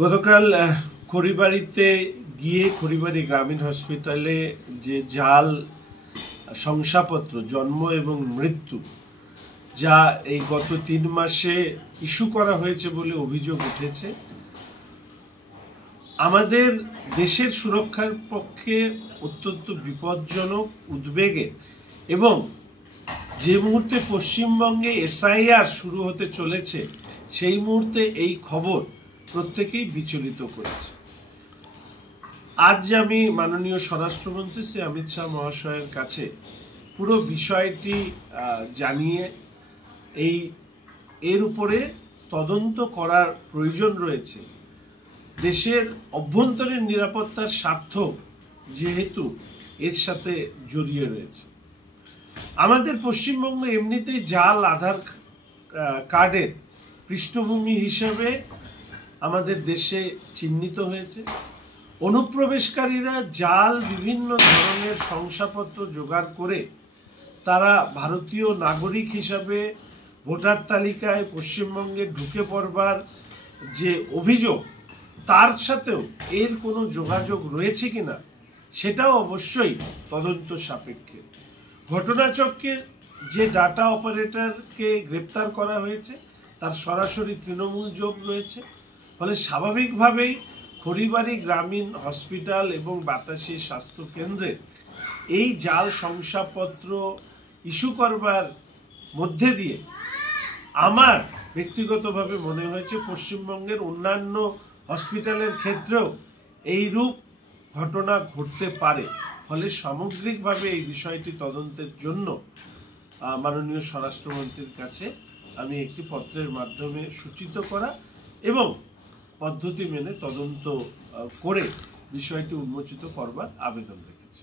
গতকাল খড়িবাড়িতে গিয়ে খড়িবাড়ি গ্রামীণ হসপিটালে যে জাল শংসাপত্র জন্ম এবং মৃত্যু যা এই গত ৩ মাসে ইস্যু করা হয়েছে বলে অভিযোগ উঠেছে, আমাদের দেশের সুরক্ষার পক্ষে অত্যন্ত বিপজ্জনক, উদ্বেগের এবং যে মুহূর্তে পশ্চিমবঙ্গে এসআইআর শুরু হতে চলেছে সেই মুহূর্তে এই খবর প্রত্যেকেই বিচলিত করেছে। আজ আমি মাননীয় স্বরাষ্ট্রমন্ত্রী শ্রী অমিত শাহ মহাশয়ের কাছে পুরো বিষয়টি জানিয়ে এর উপরে তদন্ত করার প্রয়োজন রয়েছে। দেশের অভ্যন্তরীণ নিরাপত্তার স্বার্থ যেহেতু এর সাথে জড়িয়ে রয়েছে। আমাদের পশ্চিমবঙ্গ এমনিতেই জাল আধার কার্ডের পৃষ্ঠভূমি হিসেবে আমাদের দেশে চিহ্নিত হয়েছে। অনুপ্রবেশকারীরা জাল বিভিন্ন ধরনের শংসাপত্র জোগাড় করে তারা ভারতীয় নাগরিক হিসাবে ভোটার তালিকায় পশ্চিমবঙ্গে ঢুকে পড়বার যে অভিযোগ, তার সাথেও এর কোনো যোগাযোগ রয়েছে কিনা সেটাও অবশ্যই তদন্ত সাপেক্ষে। ঘটনাচক্রে যে ডাটা অপারেটরকে গ্রেপ্তার করা হয়েছে তার সরাসরি তৃণমূল যোগ রয়েছে, ফলে স্বাভাবিকভাবেই খড়িবাড়ি গ্রামীণ হসপিটাল এবং বাতাসি স্বাস্থ্য কেন্দ্রে এই জাল শংসাপত্র ইস্যু করবার মধ্যে দিয়ে আমার ব্যক্তিগতভাবে মনে হয়েছে পশ্চিমবঙ্গের অন্যান্য হসপিটালের ক্ষেত্রেও এইরূপ ঘটনা ঘটতে পারে। ফলে সামগ্রিকভাবে এই বিষয়টি তদন্তের জন্য মাননীয় স্বরাষ্ট্রমন্ত্রীর কাছে আমি একটি পত্রের মাধ্যমে সূচিত করা এবং পদ্ধতি মেনে তদন্ত করে বিষয়টি উন্মোচিত করবার আবেদন রেখেছি।